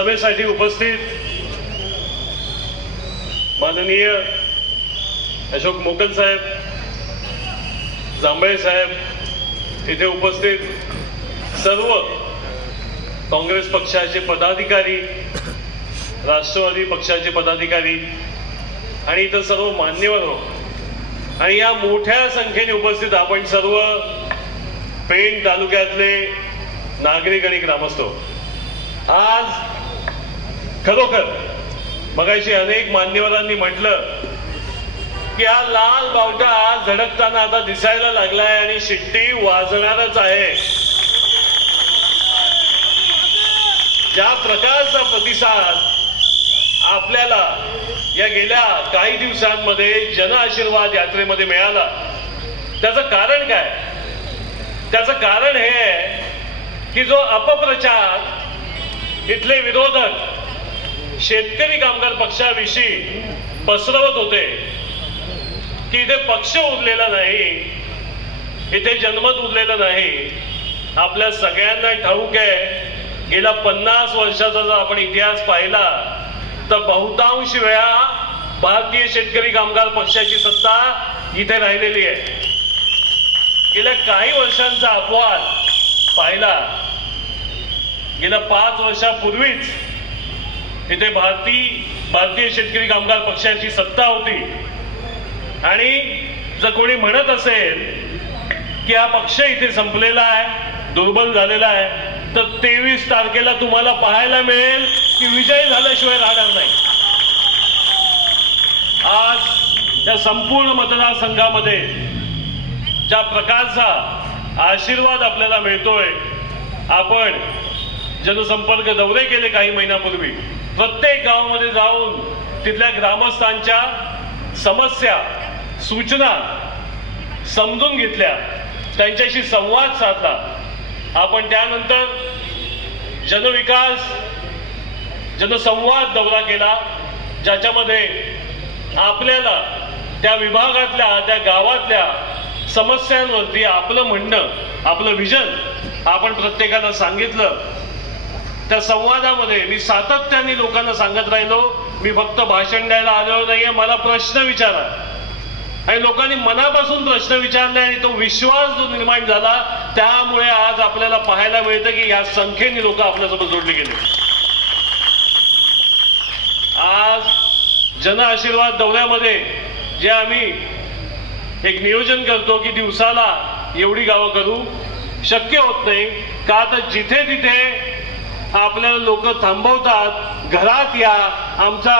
सभेसाठी उपस्थित माननीय अशोक मोकल साहेब, जांभळे साहेब, इथे उपस्थित सर्व काँग्रेस पक्षाचे पदाधिकारी, राष्ट्रवादी पक्षाचे पदाधिकारी आणि इतर सर्व मान्यवर हो, आणि या मोठ्या संख्येने उपस्थित आपण सर्व पेण तालुक्यातले नागरिक आणि ग्रामस्थ, आज खरोखर मगाशी अनेक मान्यवरांनी म्हटलं की हा लाल बावटा आज झळकताना आता दिसायला लागलाय आणि शिट्टी वाजणारच आहे. ज्या प्रकारचा प्रतिसाद आपल्याला या गेल्या काही दिवसांमध्ये जन आशीर्वाद यात्रेमध्ये मिळाला, त्याचं कारण काय? त्याचं कारण हे आहे की जो अपप्रचार इथले विरोधक शेतकरी कामगार पक्षाविषयी पसरवत होते की इथे पक्ष उरलेला नाही, इथे जनमत उरलेलं नाही, आपल्या सगळ्यांना ठाऊक आहे. गेल्या 50 वर्षाचा जर आपण इतिहास पाहिला तर बहुतांश वेळा भारतीय शेतकरी कामगार पक्षाची सत्ता इथे राहिलेली आहे. गेल्या काही वर्षांचा अपवाद पाहिला, गेल्या 5 वर्षापूर्वीच इथे भारतीय शेतकरी कामगार पक्षाची सत्ता होती. आणि जर कोणी म्हणत असेल की हा पक्ष इथे संपलेला आहे, दुर्बल झालेला आहे, तर 23 तारखेला तुम्हाला पाहायला मिळेल की विजय झाल्याशिवाय राहणार नाही. आज या संपूर्ण मतदारसंघामध्ये ज्या प्रकारचा आशीर्वाद आपल्याला मिळतोय, आपण जनसंपर्क दौरे केले काही महिन्यापूर्वी, प्रत्येक गावामध्ये जाऊन तिथल्या ग्रामस्थांच्या समस्या, सूचना समजून घेतल्या, त्यांच्याशी संवाद साधला. आपण त्यानंतर जनविकास, जनसंवाद दौरा केला, ज्याच्यामध्ये आपल्याला त्या विभागातल्या, त्या गावातल्या समस्यांवरती आपलं म्हणणं, आपलं विजन आपण प्रत्येकाला सांगितलं. त्या संवादामध्ये मी सातत्याने लोकांना सांगत राहिलो, मी फक्त भाषण द्यायला आलो नाहीये, मला प्रश्न विचारा. आणि लोकांनी मनापासून प्रश्न विचारले आणि तो विश्वास जो निर्माण झाला, त्यामुळे आज आपल्याला पाहायला मिळतं की या संख्येने लोक आपल्यासोबत जोडले गेले. आज जन आशीर्वाद दौऱ्यामध्ये जे आम्ही एक नियोजन करतो की दिवसाला एवढी गावं करू, शक्य होत नाही. का तर जिथे तिथे आपल्याला लोक थांबवतात, घरात या, आमचा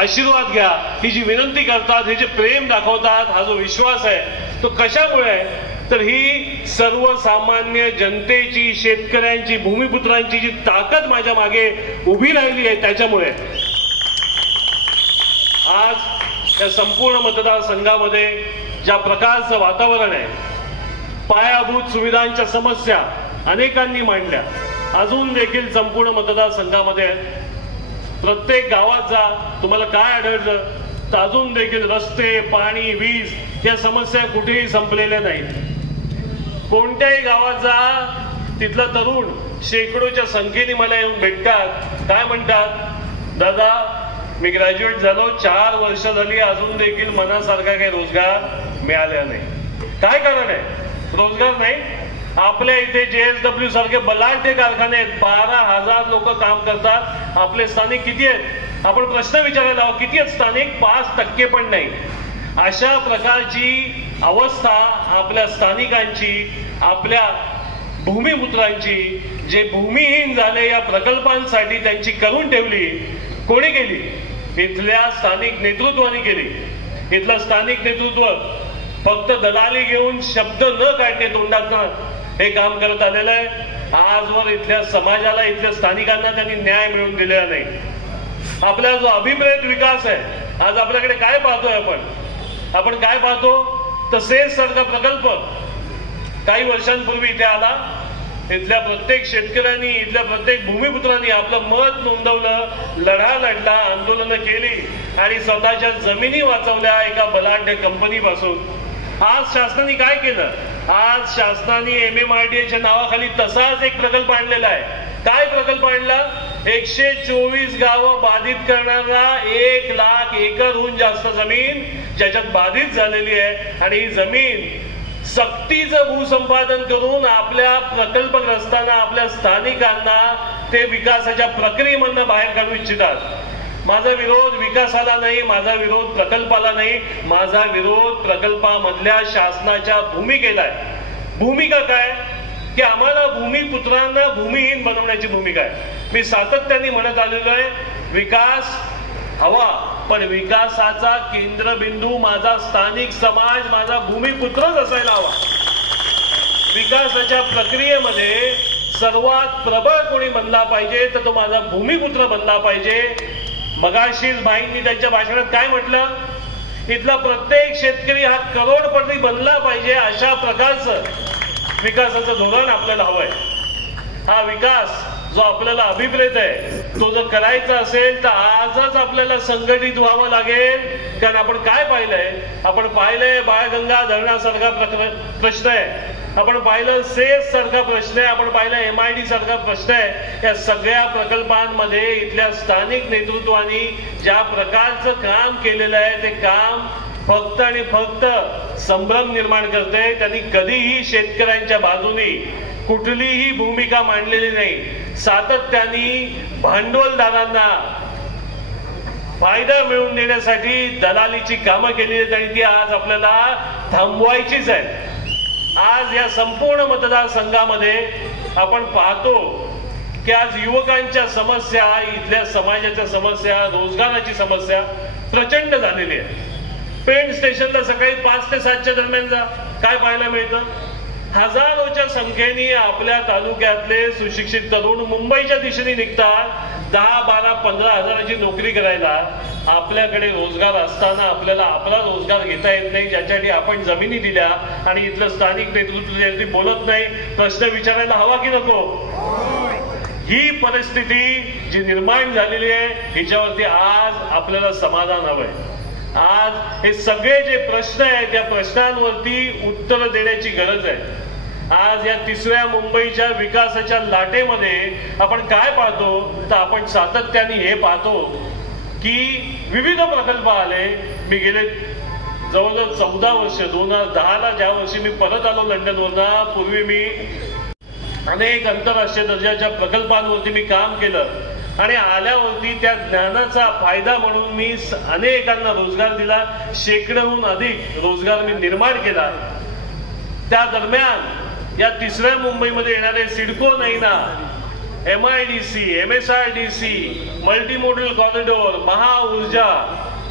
आशीर्वाद घ्या, ही जी विनंती करतात, हे जे प्रेम दाखवतात, हा जो विश्वास आहे तो कशामुळे आहे? तर ही सर्वसामान्य जनतेची, शेतकऱ्यांची, भूमिपुत्रांची जी ताकद माझ्या मागे उभी राहिली आहे त्याच्यामुळे. आज या संपूर्ण मतदारसंघामध्ये ज्या प्रकारचं वातावरण आहे, पायाभूत सुविधांच्या समस्या अनेकांनी मांडल्या, अजून देखील संपूर्ण मतदारसंघामध्ये प्रत्येक गावात जा, तुम्हाला काय आढळलं तर अजून देखील रस्ते, पाणी, वीज या समस्या कुठेही संपलेल्या नाहीत. कोणत्याही गावात जा, तिथला तरुण शेकडोच्या संख्येने मला येऊन भेटतात, काय म्हणतात, दादा मी ग्रॅज्युएट झालो, 4 वर्ष झाली, अजून देखील मनासारखा काही रोजगार मिळाला नाही. काय कारण आहे? रोजगार नाही. आपल्या इथे JSW सारखे बलाढ्य कारखाने आहेत, 12,000 लोक काम करतात. आपले स्थानिक किती आहेत? आपण प्रश्न विचारायला हवा, किती आहेत स्थानिक? 5% पण नाही. अशा प्रकारची अवस्था आपल्या स्थानिकांची, आपल्या भूमिपुत्रांची, जे भूमिहीन झाले, या प्रकल्पांसाठी त्यांची करून ठेवली. कोणी केली? इथल्या स्थानिक नेतृत्वाने केली. इथलं स्थानिक नेतृत्व फक्त दलाली घेऊन, शब्द न काढणे तोंडातनं हे काम करत आलेलं आहे. आजवर इथल्या समाजाला, इथल्या स्थानिकांना त्यांनी न्याय मिळवून दिलेला नाही. आपला जो अभिप्रेत विकास आहे, आज आपल्याकडे काय पाहतोय आपण काय पाहतो? तसेच सारखा प्रकल्प काही वर्षांपूर्वी इथे आला. इथल्या प्रत्येक शेतकऱ्यांनी, इथल्या प्रत्येक भूमिपुत्रांनी आपलं मत नोंदवलं, लढा लढला, आंदोलनं केली आणि स्वतःच्या जमिनी वाचवल्या एका बलाढ्य कंपनीपासून. आज शासनाने काय केलं? आज शासनाने MMRDAच्या नावाखाली तसाच एक प्रकल्प आणलेला आहे. काय प्रकल्प आणला? 124 गावं बाधित करणारा 1 लाख एकरहून जास्त जमीन ज्याच्यात बाधित झालेली आहे आणि ही जमीन सक्तीचं भूसंपादन करून आपल्या प्रकल्पग्रस्तांना आपल्या स्थानिकांना ते विकासाच्या प्रक्रियेमधून बाहेर काढू इच्छितात. माझा विरोध विकासाला नाही, माझा विरोध प्रकल्पाला नाही, माझा विरोध प्रकल्पामधल्या शासनाच्या भूमिकेला आहे. भूमिका काय की आम्हाला भूमिपुत्रांना भूमिहीन बनवण्याची भूमिका आहे. मी सातत्याने म्हणत आलेलो आहे विकास हवा, पण विकासाचा केंद्रबिंदू माझा स्थानिक समाज, माझा भूमिपुत्रच असायला हवा. विकासाच्या प्रक्रियेमध्ये सर्वात प्रबळ कोणी बनला पाहिजे तर तो माझा भूमिपुत्र बनला पाहिजे. मगाशीच भाईंनी त्यांच्या भाषणात काय म्हटलं, इथला प्रत्येक शेतकरी हा करोडपती बनला पाहिजे. अशा प्रकारचं विकासाचं धोरण आपल्याला हवंय. हा विकास जो आपल्याला अभिप्रेत आहे तो जर करायचा असेल तर आजच आपल्याला संघटित व्हावं लागेल. कारण आपण काय पाहिलंय, आपण पाहिलंय बाळगंगा धरणासारखा प्रश्न आहे, आपण पाहिलं सेस सारखा प्रश्न आहे, आपण पाहिलं MID सारखा प्रश्न आहे. या सगळ्या प्रकल्पांमध्ये इथल्या स्थानिक नेतृत्वाने ज्या प्रकारचं काम केलेलं आहे ते काम फक्त आणि फक्त संभ्रम निर्माण करते. त्यांनी कधीही शेतकऱ्यांच्या बाजूने कुठलीही भूमिका मांडलेली नाही. सातत्याने भांडवलदारांना फायदा मिळवून देण्यासाठी दलालीची कामं केली आहेत आणि ती आज आपल्याला थांबवायचीच आहे. आज या संपूर्ण मतदारसंघामध्ये आपण पाहतो की आज युवकांच्या समस्या, इथल्या समाजाच्या समस्या, रोजगाराची समस्या प्रचंड झालेली आहे. पेन स्टेशनला सकाळी 5 ते 7च्या दरम्यान जा, काय पाहायला मिळतं, हजारोच्या संख्येने आपल्या तालुक्यातले सुशिक्षित तरुण मुंबईच्या दिशेने निघतात 10, 12, 15 हजाराची नोकरी करायला. आपल्याकडे रोजगार असताना आपल्याला आपला रोजगार घेता येत नाही, ज्याच्यासाठी आपण जमिनी दिल्या आणि इथलं स्थानिक नेतृत्व बोलत नाही. प्रश्न विचारायला हवा की नको? ही परिस्थिती जी निर्माण झालेली आहे हिच्यावरती आज आपल्याला समाधान हवंय. आज हे सगळे जे प्रश्न आहेत त्या प्रश्नांवरती उत्तर देण्याची गरज आहे. आज या तिसऱ्या मुंबईच्या विकासाच्या लाटेमध्ये आपण काय पाहतो तर आपण सातत्याने हे पाहतो की विविध प्रकल्प आले. मी गेले जवळजवळ 14 वर्ष 2010ला ज्या वर्षी मी परत आलो लंडनवरनं, पूर्वी मी अनेक आंतरराष्ट्रीय दर्जाच्या प्रकल्पांवरती मी काम केलं आणि आल्यावरती त्या ज्ञानाचा फायदा म्हणून मी अनेकांना रोजगार दिला. शेकड्याहून अधिक रोजगार मी निर्माण केला. त्या दरम्यान या तिसऱ्या मुंबईमध्ये येणारे CIDCO NAINA, MIDC, MSRDC, multimodal corridor, Mahaurja,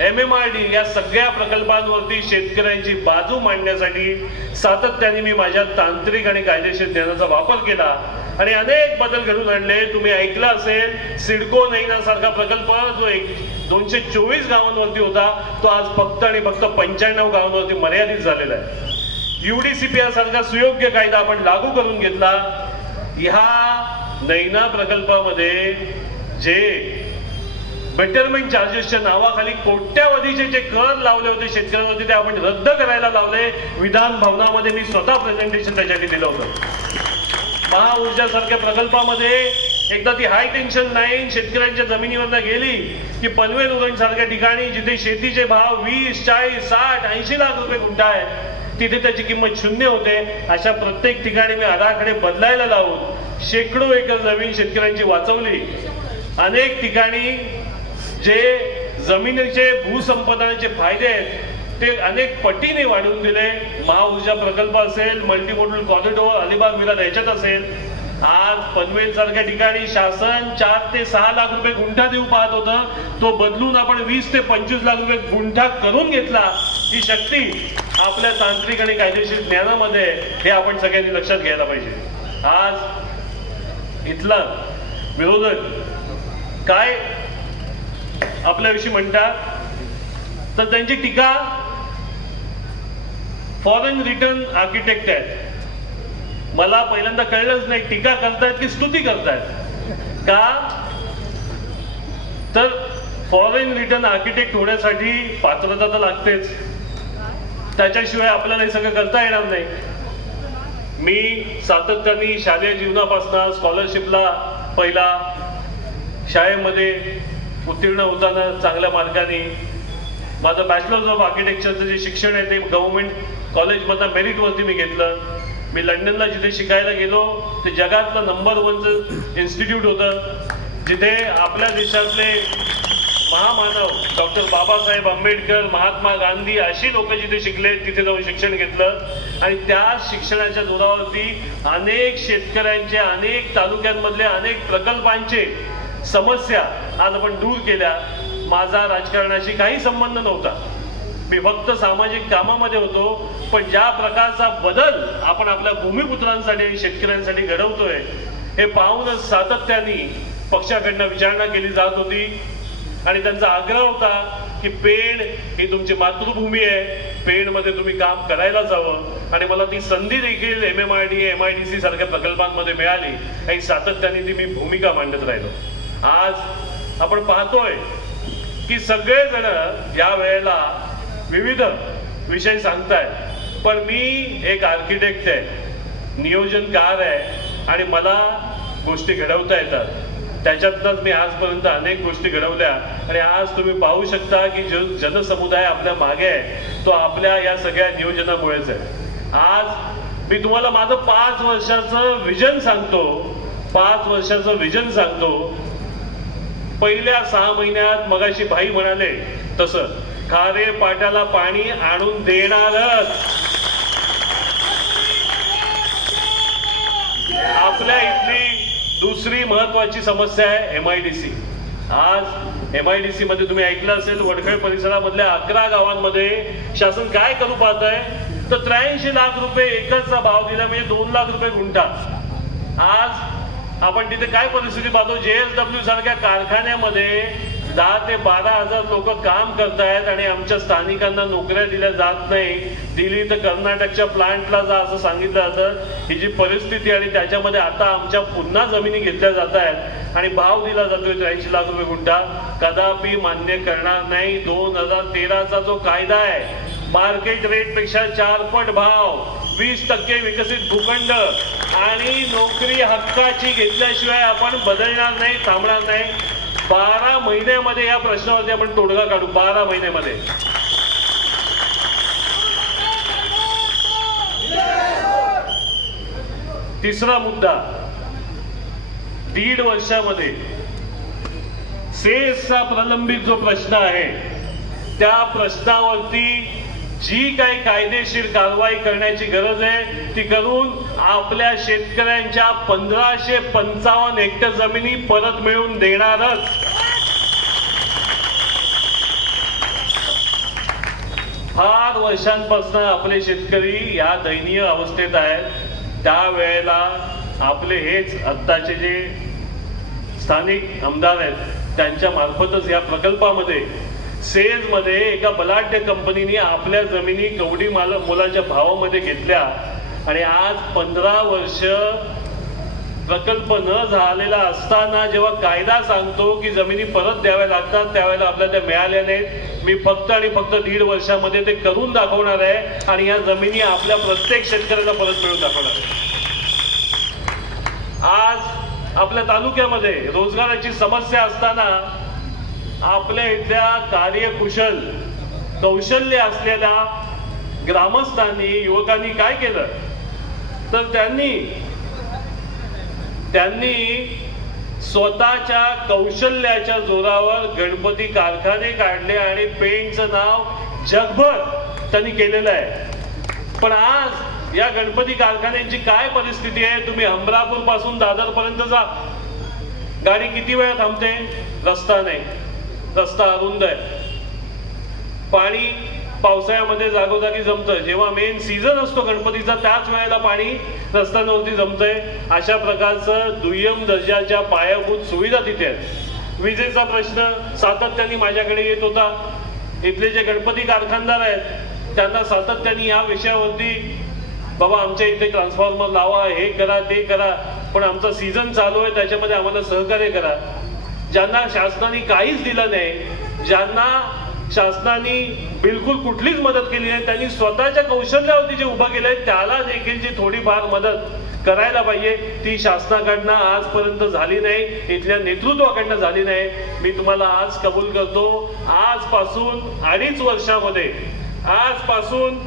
MMRD या सगळ्या प्रकल्पांवरती शेतकऱ्यांची बाजू मांडण्यासाठी सातत्याने मी माझ्या तांत्रिक आणि कायदेशीर ज्ञानाचा वापर केला आणि अनेक बदल घडून आणले. तुम्ही ऐकलं असेल सिडको नैना सारखा प्रकल्प जो 224 गावांवरती होता तो आज फक्त आणि फक्त 95 गावांवरती मर्यादित झालेला आहे. UDCPR सारखा सुयोग्य कायदा आपण लागू करून घेतला. ह्या नैना प्रकल्पामध्ये जे बेटरमेंट चार्जेसच्या नावाखाली कोट्यावधीचे जे कर लावले होते शेतकऱ्यांवरती ते आपण रद्द करायला लावले. विधान भवनामध्ये मी स्वतः प्रेझेंटेशन त्याच्यासाठी दिलं होतं. महाऊर्जा सारख्या प्रकल्पामध्ये एकदा ती हाय टेन्शन लाईन शेतकऱ्यांच्या जमिनीवर गेली की पनवेल उरण सारख्या ठिकाणी जिथे शेतीचे भाव 20, 40, 60, 80 लाख रुपये गुंठा आहे तिथे त्याची किंमत 0 होते. अशा प्रत्येक ठिकाणी मी आराखडे बदलायला लावून शेकडो एकर जमीन शेतकऱ्यांची वाचवली. अनेक ठिकाणी जे जमिनीचे भूसंपादनाचे फायदे आहेत ते अनेक पटीने वाढवून दिले. महाऊर्जा प्रकल्प असेल, मल्टीमोडल कॉरिडॉर अलिबाग मिराज याच्यात असेल. आज पनवेल सारख्या ठिकाणी शासन 4 ते 6 लाख रुपये गुंठा देऊ पाहत होतं, तो बदलून आपण 20 ते 25 लाख रुपये गुंठा करून घेतला. ही शक्ती आपल्या तांत्रिक आणि कायदेशीर ज्ञानामध्ये हे आपण सगळ्यांनी लक्षात घ्यायला पाहिजे. आज इथला विरोधक काय आपल्याविषयी म्हणतात तर त्यांची टीका फॉरेन रिटर्न आर्किटेक्ट आहेत. मला पहिल्यांदा कळलंच नाही टीका करतायत की स्तुती करतायत का. तर फॉरेन रिटर्न आर्किटेक्ट होण्यासाठी पात्रता तर लागतेच, त्याच्याशिवाय आपल्याला हे सगळं करता येणार नाही. मी सातत्याने शालेय जीवनापासून स्कॉलरशिपला पहिला शाळेमध्ये उत्तीर्ण होताना चांगल्या मार्काने माझं बॅचलर्स ऑफ आर्किटेक्चरचं जे शिक्षण आहे ते गव्हर्नमेंट कॉलेजमधनं मेरिटवरती मी घेतलं. मी लंडनला जिथे शिकायला गेलो ते जगातलं नंबर 1चं इन्स्टिट्यूट होतं, जिथे आपल्या देशातले महामानव डॉक्टर बाबासाहेब आंबेडकर, महात्मा गांधी अशी लोक जिथे शिकले तिथे जाऊन शिक्षण घेतलं. आणि त्या शिक्षणाच्या जोरावरती अनेक शेतकऱ्यांचे, अनेक तालुक्यांमधले अनेक प्रकल्पांचे समस्या आज आपण दूर केल्या. माझा राजकारणाशी काही संबंध नव्हता, मी फक्त सामाजिक कामामध्ये होतो. पण ज्या प्रकारचा बदल आपण आपल्या भूमिपुत्रांसाठी आणि शेतकऱ्यांसाठी घडवतोय हे पाहूनच सातत्याने पक्षाकडनं विचारणा केली जात होती. आणि त्यांचा आग्रह होता की पेण ही तुमची मातृभूमी आहे, पेणमध्ये तुम्ही काम करायलाच हवं. आणि मला ती संधी देखील MMRD, MIDC सारख्या प्रकल्पांमध्ये मिळाली आणि सातत्याने ती मी भूमिका मांडत राहिलो. आज आपण पाहतोय की सगळेजण या वेळेला विविध विषय सांगतायत, पण मी एक आर्किटेक्ट आहे, नियोजनकार आहे आणि मला गोष्टी घडवता येतात. त्याच्यातनंच मी आजपर्यंत अनेक गोष्टी घडवल्या. आणि आज तुम्ही पाहू शकता की जो जनसमुदाय आपल्या मागे आहे तो आपल्या या सगळ्या नियोजनामुळेच आहे. आज मी तुम्हाला माझं 5 वर्षाचं विजन सांगतो. 5 वर्षाचं विजन सांगतो. पहिल्या 6 महिन्यात मगाशी भाई म्हणाले तसं खारे पाट्याला पाणी आणून देणारच. आपल्या इथली दुसरी महत्वाची समस्या आहे MIDC. आज MIDC मध्ये तुम्ही ऐकलं असेल, वडखळ परिसरामधल्या 11 गावांमध्ये शासन काय करू पाहत आहे तर 83 लाख रुपये एकरचा भाव दिला, म्हणजे 2 लाख रुपये गुंठा. आज आपण तिथे काय परिस्थिती पाहतो, JSW सारख्या कारखान्यामध्ये 10 ते 12 हजार लोक काम करतायत आणि आमच्या स्थानिकांना नोकऱ्या दिल्या जात नाही. दिल्ली तर कर्नाटकच्या प्लांटला जा असं सांगितलं जातं. ही जी परिस्थिती आणि त्याच्यामध्ये आता आमच्या पुन्हा जमिनी घेतल्या जात आहेत आणि भाव दिला जातोय 83 लाख रुपये गुंठा, कदापि मान्य करणार नाही. 2013चा जो कायदा आहे, मार्केट रेट पेक्षा 4 पट भाव, 20% विकसित भूखंड आणि नोकरी हक्काची घेतल्याशिवाय आपण बदलणार नाही, थांबणार नाही. 12 महिन्यामध्ये या प्रश्नावरती आपण तोडगा काढू. 12 महिन्यामध्ये. तिसरा मुद्दा, 1.5 वर्षामध्ये सेसचा प्रलंबित जो प्रश्न आहे त्या प्रश्नावरती जी काही कायदेशीर कारवाई करण्याची गरज आहे ती करून आपल्या शेतकऱ्यांच्या 1555 हेक्टर जमिनी परत मिळवून देणारच. फार वर्षांपासून आपले शेतकरी या दयनीय अवस्थेत आहेत. त्यावेळेला आपले हेच आत्ताचे जे स्थानिक आमदार आहेत त्यांच्या मार्फतच या प्रकल्पामध्ये सेज मध्ये एका बलाढ्य कंपनीने आपल्या जमिनी कवडी मोलाच्या भावामध्ये घेतल्या. आणि आज 15 वर्ष प्रकल्प न झालेला असताना जेव्हा कायदा सांगतो की जमिनी परत द्याव्या लागतात त्यावेळेला आपल्याला त्या मिळाल्या नाहीत. मी फक्त आणि फक्त 1.5 वर्षामध्ये ते करून दाखवणार आहे आणि या जमिनी आपल्या प्रत्येक शेतकऱ्याला परत मिळवून दाखवणार आहे. आज आपल्या तालुक्यामध्ये रोजगाराची समस्या असताना आपल्या इथल्या कार्यकुशल कौशल्य असलेल्या ग्रामस्थांनी, युवकांनी काय केलं तर त्यांनी स्वतःच्या कौशल्याच्या जोरावर गणपती कारखाने काढले आणि पेंटचं नाव जगभर त्यांनी केलेलं आहे. पण आज या गणपती कारखान्यांची काय परिस्थिती आहे, तुम्ही हमरापूर पासून दादर पर्यंत जा, गाडी किती वेळा थांबते, रस्ता नाही, रस्ता अरुंद आहे. पाणी पावसाळ्यामध्ये जागोजागी जमतं, जेव्हा मेन सीझन असतो गणपतीचा त्याच वेळेला पाणी रस्त्यांवरती जमतंय. अशा प्रकारचं दुय्यम दर्जाच्या पायाभूत सुविधा तिथे आहेत. विजेचा प्रश्न सातत्याने माझ्याकडे येत होता. इथले जे गणपती कारखानदार आहेत त्यांना सातत्याने या विषयावरती, बाबा आमच्या इथे ट्रान्सफॉर्मर लावा, हे करा, ते करा, पण आमचा सीझन चालू आहे त्याच्यामध्ये आम्हाला सहकार्य करा. ज्यांना शासनाने काहीच दिलं नाही, ज्यांना शासनाने बिलकुल कुठलीच मदत केली नाही, त्यांनी स्वतःच्या कौशल्यावरती जे उभं केलंय त्याला देखील जी थोडीफार मदत करायला पाहिजे ती शासनाकडनं आजपर्यंत झाली नाही, इथल्या नेतृत्वाकडनं झाली नाही. मी तुम्हाला आज कबूल करतो, आजपासून 2.5 वर्षामध्ये, आजपासून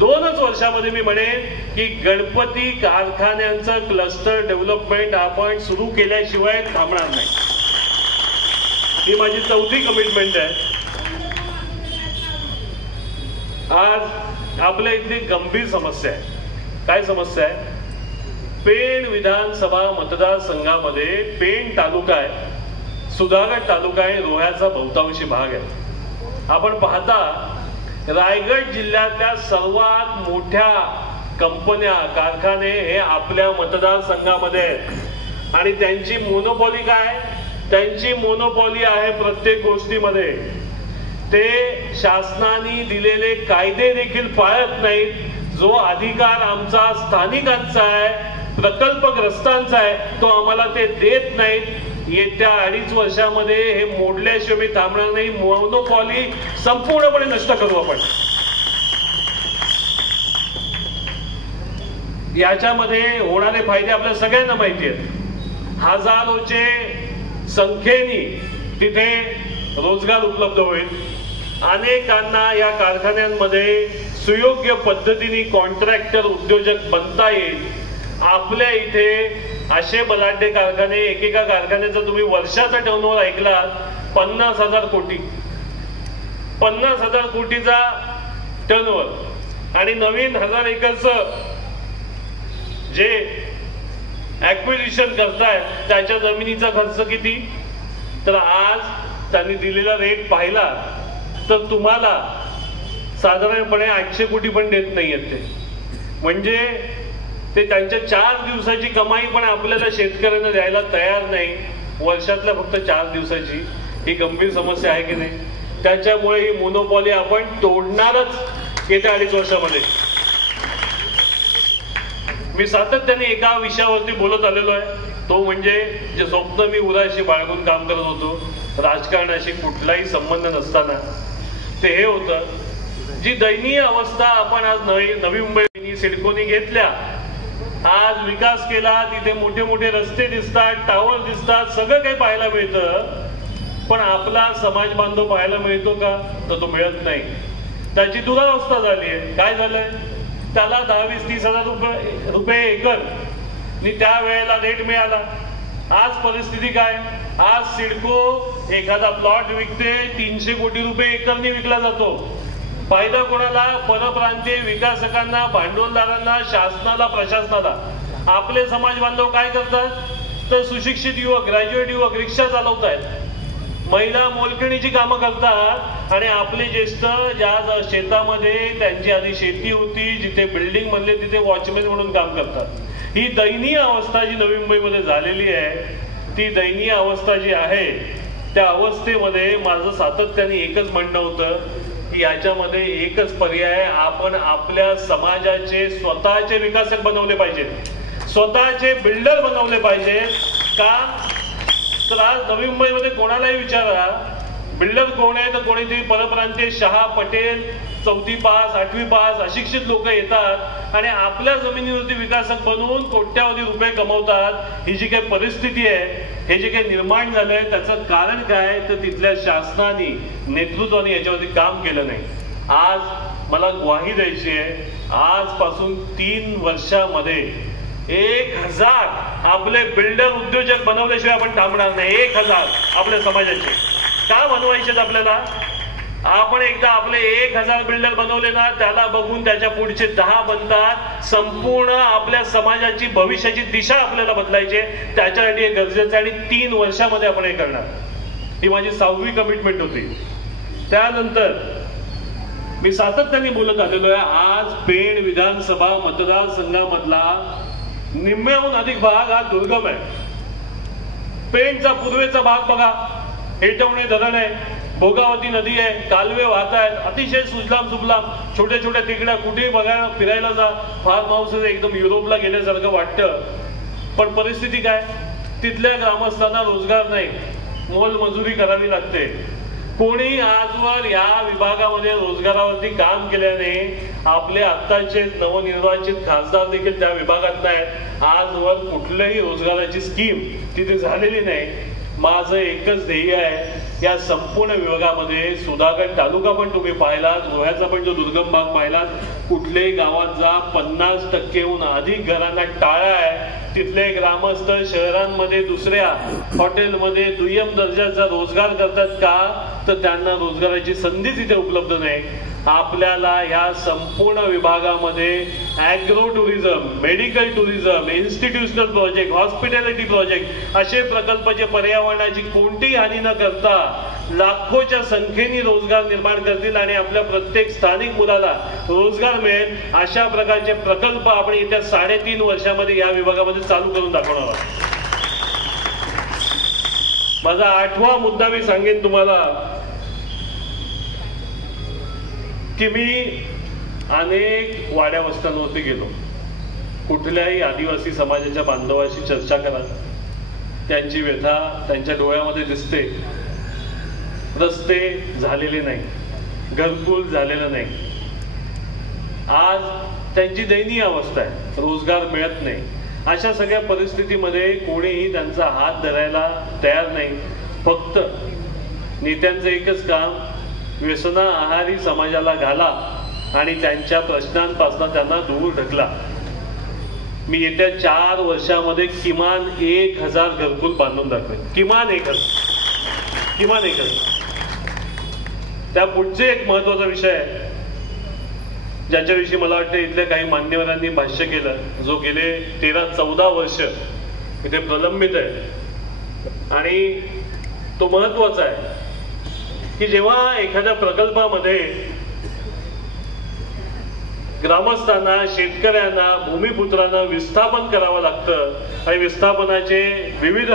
2च वर्षामध्ये मी म्हणेन की गणपती कारखान्यांचं क्लस्टर डेव्हलपमेंट आपण सुरू केल्याशिवाय थांबणार नाही. ही माझी 4थी कमिटमेंट आहे. आज आपल्या इथली गंभीर समस्या आहे. काय समस्या आहे? पेण विधानसभा मतदारसंघामध्ये पेण तालुका आहे, सुधागड तालुका आहे, रोह्याचा बहुतांशी भाग आहे. आपण पाहता रायगड जिल्ह्यातल्या सर्वात मोठ्या कंपन्या, कारखाने हे आपल्या मतदारसंघामध्ये आहेत आणि त्यांची मोनोपॉली काय? त्यांची मोनोपॉली आहे प्रत्येक गोष्टीमध्ये. ते शासनाने दिलेले कायदे देखील पाळत नाहीत. जो अधिकार आमचा स्थानिकांचा आहे, प्रकल्पग्रस्तांचा आहे, तो आम्हाला ते देत नाहीत. येत्या 2.5 वर्षामध्ये हे मोडल्याशिवाय मी थांबणार नाही. मोनोपॉली संपूर्णपणे नष्ट करू आपण. याच्यामध्ये होणारे फायदे आपल्या सगळ्यांना माहिती आहेत. हजारोचे संख्येने तिथे रोजगार उपलब्ध होईल. अनेकांना या कारखान्यांमध्ये सुयोग्य पद्धतीने कॉन्ट्रॅक्टर उद्योजक बनता येईल. आपल्या इथे असे बलाढ्य कारखाने, एकेका कारखान्याचा तुम्ही वर्षाचा टर्नओव्हर ऐकलात 50,000 कोटी, 50,000 कोटीचा टर्नओव्हर. आणि नवीन 1000 एकरचं जे ऍक्विजिशन करतायत त्याच्या जमिनीचा खर्च किती? तर आज त्यांनी दिलेला रेट पाहिला तर तुम्हाला साधारणपणे 800 कोटी पण देत नाहीयेत ते. म्हणजे ते त्यांच्या 4 दिवसाची कमाई पण आपल्याला शेतकऱ्यांना द्यायला तयार नाही, वर्षातल्या फक्त 4 दिवसाची. ही गंभीर समस्या आहे की नाही? त्याच्यामुळे ही मोनोपॉली आपण तोडणारच येत्या 2.5 वर्षामध्ये. मी सातत्याने एका विषयावरती बोलत आलेलो आहे, तो म्हणजे जे स्वप्न मी उराशी बाळगून काम करत होतो, राजकारणाशी कुठलाही संबंध नसताना, ते हे होतं जी दयनीय अवस्था आपण आज नवी मुंबई सिडकोनी घेतल्या. आज विकास केला, तिथे मोठे मोठे रस्ते दिसतात, टावर दिसतात, सगळं काही पाहायला मिळतं. पण आपला समाज बांधव पाहायला मिळतो का? तर तो मिळत नाही. त्याची दुरावस्था झाली आहे. काय झालंय? त्याला 10-20-30 हजार रुपये एकर आणि त्यावेळेला रेट मिळाला. आज परिस्थिती काय? आज सिडको एखादा प्लॉट विकते 300 कोटी रुपये एकरने विकला जातो. फायदा कोणाला? परप्रांतीय विकासकांना, भांडवलदारांना, शासनाला, प्रशासनाला. आपले समाज बांधव काय करतात? तर सुशिक्षित युवक, ग्रॅज्युएट युवक रिक्षा चालवतायत, महिला मोलकणीची कामं करतात आणि आपले ज्येष्ठ ज्या शेतामध्ये त्यांची आधी शेती होती, जिथे बिल्डिंग बनले, तिथे वॉचमॅन म्हणून काम करतात. ही दयनीय अवस्था जी नवी मुंबईमध्ये झालेली आहे, ती दयनीय अवस्था जी आहे, त्या अवस्थेमध्ये माझं सातत्याने एकच म्हणणं होतं की याच्यामध्ये एकच पर्याय, आपण आपल्या समाजाचे स्वतःचे विकासक बनवले पाहिजेत, स्वतःचे बिल्डर बनवले पाहिजेत. का? तर आज नवी मुंबईमध्ये कोणालाही विचारा बिल्डर कोण आहे, तर कोणीतरी परप्रांतीय, शहा, पटेल, 4थी पास, 8वी पास अशिक्षित लोक येतात आणि आपल्या जमिनीवरती विकासक बनवून कोट्यावधी रुपये कमवतात. ही जी काही परिस्थिती आहे, हे जे काही निर्माण झालंय, त्याचं कारण काय? तर तिथल्या शासनाने, नेतृत्वाने याच्यावरती काम केलं नाही. आज मला ग्वाही द्यायची आहे, आजपासून 3 वर्षामध्ये 1000 आपले बिल्डर उद्योजक बनवल्याशिवाय आपण थांबणार नाही. 1000 आपल्या समाजाचे. का बनवायचे आपल्याला? आपण एकदा आपले 1000 बिल्डर बनवले ना, त्याला बघून त्याच्या पुढचे 10 बनतात. संपूर्ण आपल्या समाजाची भविष्याची दिशा आपल्याला बदलायची, त्याच्यासाठी हे गरजेचं आहे आणि 3 वर्षामध्ये आपण हे करणार. ही माझी 6वी कमिटमेंट होती. त्यानंतर मी सातत्याने बोलत आलेलो आहे, आज पेण विधानसभा मतदारसंघामधला निम्म्याहून अधिक भाग हा दुर्गम आहे. पेणचा पूर्वेचा भाग बघा, हेटवणे धरण आहे, भोगावती नदी आहे, कालवे वाहत आहेत, अतिशय सुजलाम सुफलाम, छोट्या छोट्या तिकड्या, कुठेही बघायला फिरायला जा, फार्म हाऊस एकदम युरोपला गेल्यासारखं वाटतं. पण परिस्थिती काय? तिथल्या ग्रामस्थांना रोजगार नाही, मोलमजुरी करावी लागते. कोणी आजवर या विभागामध्ये रोजगारावरती काम केल्याने आपले आत्ताचे नवनिर्वाचित खासदार देखील त्या विभागात नाहीत. आजवर कुठल्याही रोजगाराची स्कीम तिथे झालेली नाही. माझं एकच ध्येय आहे, या संपूर्ण विभागामध्ये सुधागड तालुका पण तुम्ही पाहिलात, रोह्याचा पण जो दुर्गम भाग पाहिलात, कुठल्याही गावात जा 50%हून अधिक घरांना टाळा आहे. तिथले ग्रामस्थ शहरांमध्ये दुसऱ्या हॉटेलमध्ये दुय्यम दर्जाचा रोजगार करतात का, तर त्यांना रोजगाराची संधी तिथे उपलब्ध नाही. आपल्याला ह्या संपूर्ण विभागामध्ये agro tourism, medical tourism, institutional project, hospitality project असे प्रकल्प जे पर्यावरणाची कोणतीही हानी न करता लाखोच्या संख्येने रोजगार निर्माण करतील आणि आपल्या प्रत्येक स्थानिक मुलाला रोजगार मिळेल, अशा प्रकारचे प्रकल्प आपण येत्या 3.5 वर्षामध्ये या विभागामध्ये चालू करून दाखवणार आहोत. माझा 8वा मुद्दा मी सांगेन तुम्हाला की मी अनेक वाड्या वस्त्यांवरती गेलो. कुठल्याही आदिवासी समाजाच्या बांधवाशी चर्चा करा, त्यांची व्यथा त्यांच्या डोळ्यामध्ये दिसते. रस्ते झालेले नाही, घरकुल झालेलं नाही, आज त्यांची दयनीय अवस्था आहे, रोजगार मिळत नाही. अशा सगळ्या परिस्थितीमध्ये कोणीही त्यांचा हात धरायला तयार नाही. फक्त नेत्यांचं एकच काम, व्यसना आहारी समाजाला घाला आणि त्यांच्या प्रश्नांपासून त्यांना दूर ढकला. मी येत्या 4 वर्षामध्ये किमान 1000 घरकुल बांधून दाखवेन. किमान 1000. त्या पुढचे एक महत्वाचा विषय आहे ज्याच्याविषयी मला वाटतं इथल्या काही मान्यवरांनी भाष्य केलं, जो गेले 13-14 वर्ष इथे प्रलंबित आहे आणि तो महत्वाचा आहे की जेव्हा एखाद्या प्रकल्पामध्ये ग्रामस्थांना, शेतकऱ्यांना, भूमिपुत्रांना विस्थापन करावं लागतं आणि विस्थापनाचे विविध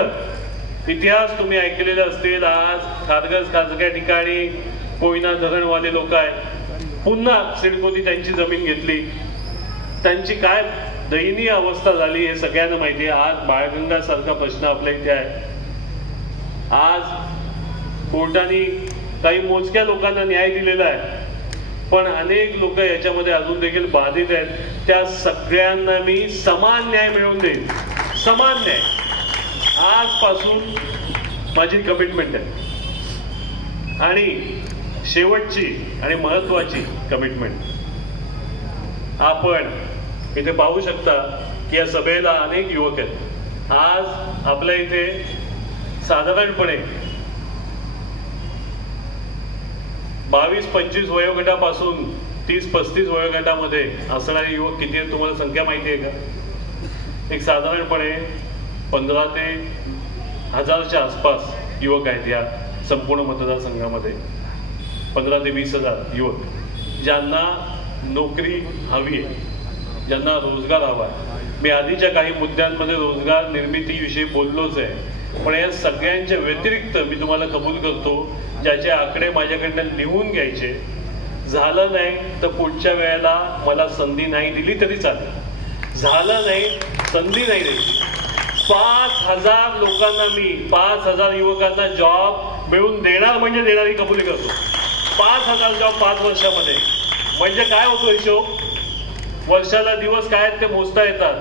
इतिहास तुम्ही ऐकलेले असतील. आज खासग्या ठिकाणी कोयना धरणवाले लोक आहेत, पुन्हा सिडकोनी त्यांची जमीन घेतली, त्यांची काय दयनीय अवस्था झाली हे सगळ्यांना माहिती आहे. आज बाळगंगा सारखा प्रश्न आपल्या इथे आहे. आज कोर्टाने काही मोजक्या लोकांना न्याय दिलेला आहे, पण अनेक लोक याच्यामध्ये अजून देखील बाधित आहेत. त्या सगळ्यांना मी समान न्याय मिळवून देईन. समान न्याय आजपासून माझी कमिटमेंट आहे. आणि शेवटची आणि महत्वाची कमिटमेंट, आपण इथे पाहू शकता की या सभेला अनेक युवक आहेत. आज आपल्या इथे साधारणपणे 22-25 वयोगटापासून 30-35 वयोगटामध्ये असणारे युवक किती आहेत तुम्हाला संख्या माहिती आहे का? एक साधारणपणे 15 ते 1000च्या आसपास युवक आहेत या संपूर्ण मतदारसंघामध्ये. 15 ते 20,000 युवक ज्यांना नोकरी हवी आहे, ज्यांना रोजगार हवा आहे. मी आधीच्या काही मुद्द्यांमध्ये रोजगार निर्मितीविषयी बोललोच आहे, पण या सगळ्यांच्या व्यतिरिक्त मी तुम्हाला कबूल करतो, ज्याचे आकडे माझ्याकडनं लिहून घ्यायचे. झालं नाही तर पुढच्या वेळेला मला संधी नाही दिली तरी चालेल. झालं नाही, संधी नाही द्यायची. 5000 लोकांना मी 5000 युवकांना जॉब मिळवून देणार म्हणजे देणारी कबुली करतो. 5000 जॉब 5 वर्षामध्ये म्हणजे काय होतो हिशोब? वर्षाला दिवस काय आहेत ते मोजता येतात,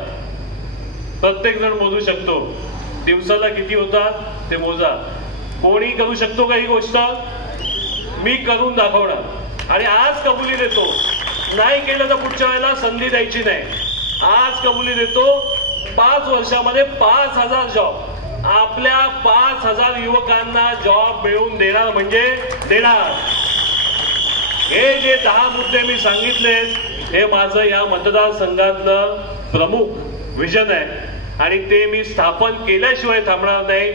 प्रत्येक जण मोजू शकतो. दिवसाला किती होतात ते मोजा. कोणी करू शकतो का ही गोष्ट? मी करून दाखवणार आणि आज कबुली देतो. नाही केलं तर पुढच्या वेळेला संधी द्यायची नाही. आज कबुली देतो, 5 वर्षामध्ये 5000 जॉब, आपल्या 5000 युवकांना जॉब मिळवून देणार म्हणजे देणार. हे जे 10 मुद्दे मी सांगितले, हे माझं या मतदारसंघातलं प्रमुख विजन आहे आणि ते मी स्थापन केल्याशिवाय थांबणार नाही.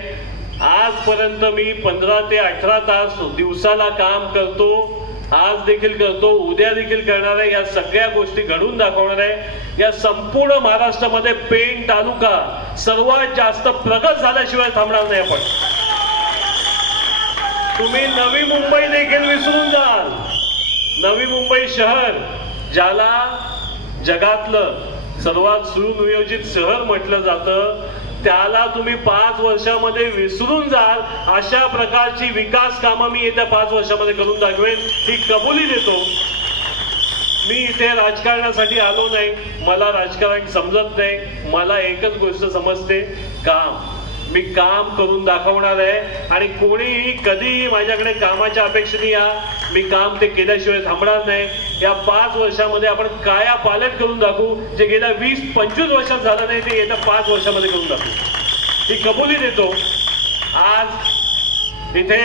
आजपर्यंत मी 15 ते 18 तास दिवसाला काम करतो, आज देखील करतो, उद्या देखील करणार आहे. या सगळ्या गोष्टी घडवून दाखवणार आहे. या संपूर्ण महाराष्ट्रामध्ये पेण तालुका सर्वात जास्त प्रगत झाल्याशिवाय थांबणार नाही आपण. तुम्ही नवी मुंबई देखील विसरून जाल. नवी मुंबई शहर, ज्याला जगातलं सर्वात सुनियोजित शहर म्हटलं जातं, त्याला तुम्ही 5 वर्षामध्ये विसरून जाल अशा प्रकारची विकास कामं मी येत्या 5 वर्षामध्ये करून दाखवेन, ही कबुली देतो। मी इथे राजकारणासाठी आलो नाही, मला राजकारण समजत नाही, मला एकच गोष्ट समजते, काम। मी काम करून दाखवणार आहे आणि कोणीही कधीही माझ्याकडे कामाच्या अपेक्षेने या, मी काम ते केल्याशिवाय थांबणार नाही। या 5 वर्षामध्ये आपण काया पालट करून दाखवू, जे गेल्या 20-25 वर्षात झालं नाही ते येत्या 5 वर्षामध्ये करून दाखवू, ही कबुली देतो। आज इथे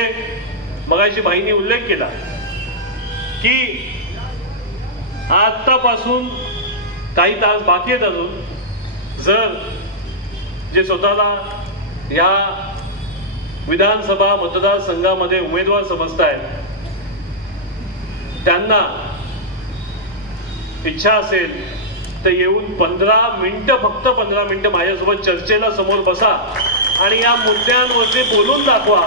मगाशी भाईंनी उल्लेख केला की आतापासून काही तास बाकी आहेत अजून, जर जे स्वतःला या विधानसभा मतदारसंघामध्ये उमेदवार समजतायत त्यांना इच्छा असेल तर येऊन 15 मिनिटं, फक्त 15 मिनिटं माझ्यासोबत चर्चेला समोर बसा आणि या मुद्द्यांवरती बोलून दाखवा।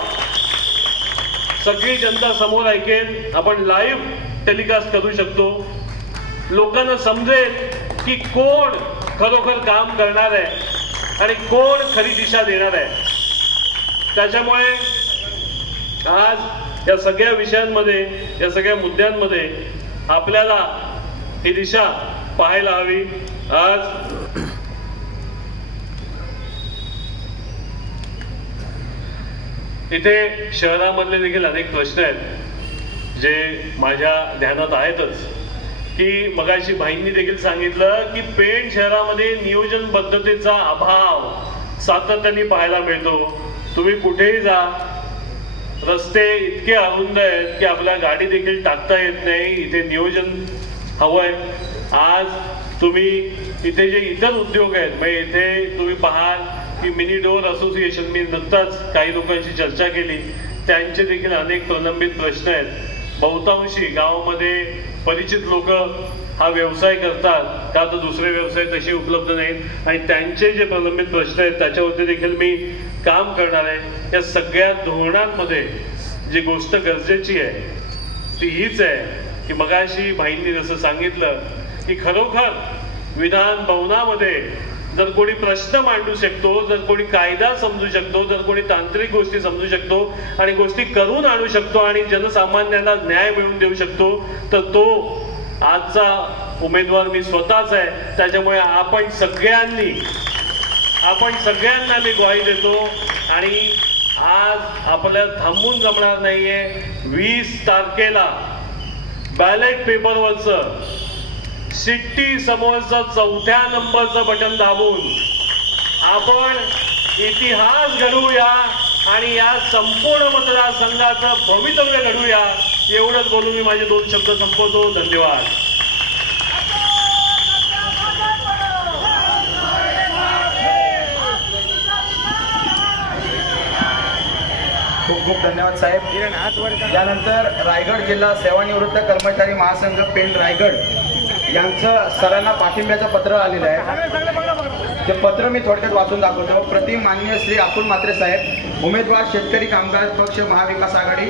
सगळी जनता समोर ऐकेल, आपण लाईव्ह टेलिकास्ट करू शकतो, लोकांना समजेल की कोण खरोखर काम करणार आहे आणि कोण खरी दिशा देणार आहे। त्याच्यामुळे आज या सगळ्या विषयांमध्ये, या सगळ्या मुद्द्यांमध्ये आपल्याला ही दिशा पाहायला हवी। आज इथे शहरामधले देखील अनेक प्रश्न आहेत जे माझ्या ध्यानात आहेतच, की मगाशी भाईंनी देखील सांगितलं की पेण शहरामध्ये नियोजनबद्धतेचा अभाव सातत्याने पाहायला मिळतो। तुम्ही कुठेही जा, रस्ते इतके अरुंद आहेत की आपल्या गाडी देखील टाकता येत नाही, इथे नियोजन हवंय। आज तुम्ही इथे जे इतर उद्योग आहेत, म्हणजे इथे तुम्ही पाहाल की मिनी डोअर असोसिएशन, मी नुकताच काही लोकांशी चर्चा केली, त्यांचे देखील अनेक प्रलंबित प्रश्न आहेत। बहुतांशी गावामध्ये परिचित लोक हा व्यवसाय करतात का, तर दुसरे व्यवसाय तसे उपलब्ध नाहीत आणि त्यांचे जे प्रलंबित प्रश्न आहेत त्याच्यावरती देखील मी काम करणार आहे। या सगळ्या धोरणांमध्ये जी गोष्ट गरजेची आहे ती हीच आहे की मगाशी भाईंनी जसं सांगितलं की खरोखर विधान भवनामध्ये जर कोणी प्रश्न मांडू शकतो, जर कोणी कायदा समजू शकतो, जर कोणी तांत्रिक गोष्टी समजू शकतो आणि गोष्टी करून आणू शकतो आणि जनसामान्यांना न्याय मिळवून देऊ शकतो, तर तो आजचा उमेदवार मी स्वतःच आहे। त्याच्यामुळे आपण सगळ्यांना मी ग्वाही देतो आणि आज आपल्याला थांबून जमणार नाहीये। 20 तारखेला बॅलेट पेपरवरचं शिट्टी समोरचं 4थ्या नंबरचं बटन दाबून आपण इतिहास घडवूया आणि या संपूर्ण मतदारसंघाचं भवितव्य घडवूया। एवढंच बोलून मी माझे 2 शब्द संपवतो। धन्यवाद। खूप खूप धन्यवाद साहेब। यानंतर रायगड जिल्हा सेवानिवृत्त कर्मचारी महासंघ पेण रायगड यांचं सरांना पाठिंब्याचं पत्र आलेलं आहे। ते पत्र मी थोडक्यात वाचून दाखवतो। प्रतिम माननीय श्री अतुल म्हात्रे साहेब, उमेदवार शेतकरी कामगार पक्ष महाविकास आघाडी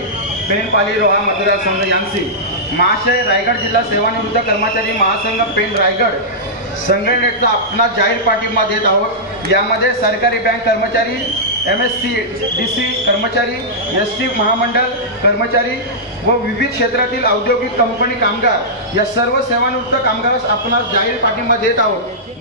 पेण पाली रोहा मतदारसंघ यांची महाशय, रायगड जिल्हा सेवानिवृत्त कर्मचारी महासंघ पेण रायगड संघटनेचा आपला जाहीर पाठिंबा देत आहोत। यामध्ये सरकारी बँक कर्मचारी, MSc DC कर्मचारी, ST महामंडळ कर्मचारी व विविध क्षेत्रातील औद्योगिक कंपनी कामगार या सर्व सेवानिवृत्त कामगारास आपण जाहीर पाठिंबा देत आहोत।